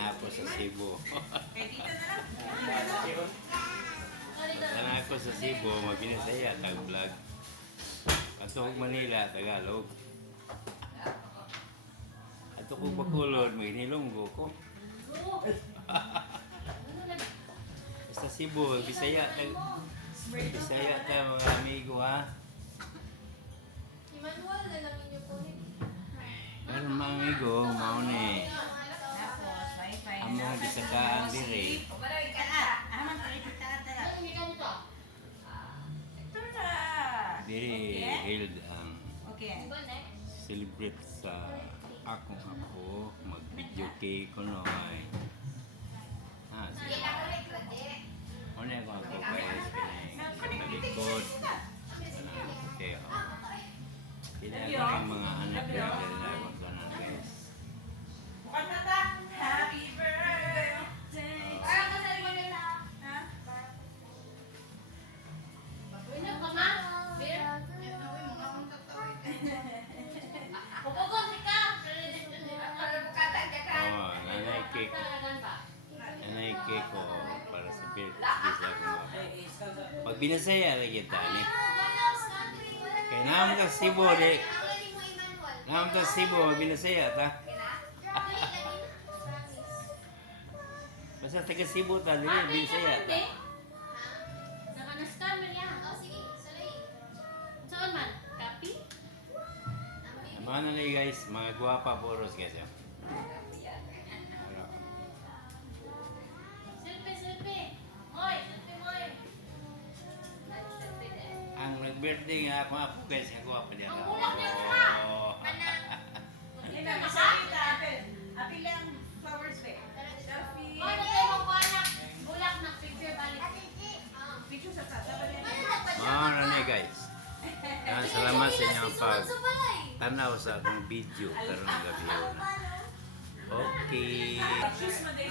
na ako sa Cebu. Kaya dito na lang. Na ako sa Cebu, mag-Binisaya, tag-vlog. Ato kong Manila, Tagalog. Ato kong Bacolod, mag-Nilonggo ko. Basta Cebu, Bisaya, Bisaya tayo mga amigo ha. Emmanuel na lang inyo po rin. Pero mga amigo, mauni. Tapos, wifi. Amo gisakaan diri. Aman pa rin kita tala. Ano yung ganito? Ito na. Diri held ang Okay. Ba next? celebrate sa akong ako mag-video cake ko no ay. Hindi na ko reklate. Ano yung ako guys kalikod. Okay, Sila ko yung mga anak ko na magkanan guys. Bukan mata. Happy birthday. Parang kasali mo nila. Ha? Wala ka ma? Beer? Pupugod ka! Para bukatan ka ka. Oh, nanay cake. Nanay cake ko para sa birthday sa ako. Pag binasaya lagi tani. Kaya naman ka Cebu, di. Naman ka Cebu, binasaya ta. Basta taga Cebu ta, di binasaya ta. Nakanastan man yan. Saan man? Kapi? Mga nanay guys, mga guwapa puros guys. Selfie! Moy! Selfie moy! Ang nag-birthday nga ako nga po guys, ang guwapa niya. Ang bulak niya ka! Oh. Yan na, masakita. Apil lang flowers ba? Selfie. Moy, nagay mo ko anak. Bulak na picture balik. Picture sa tata ba yan? Mga nanay guys. Salamat sa inyong pag-tanaw sa akong video karon ng gabi. Okay. Choose mo din.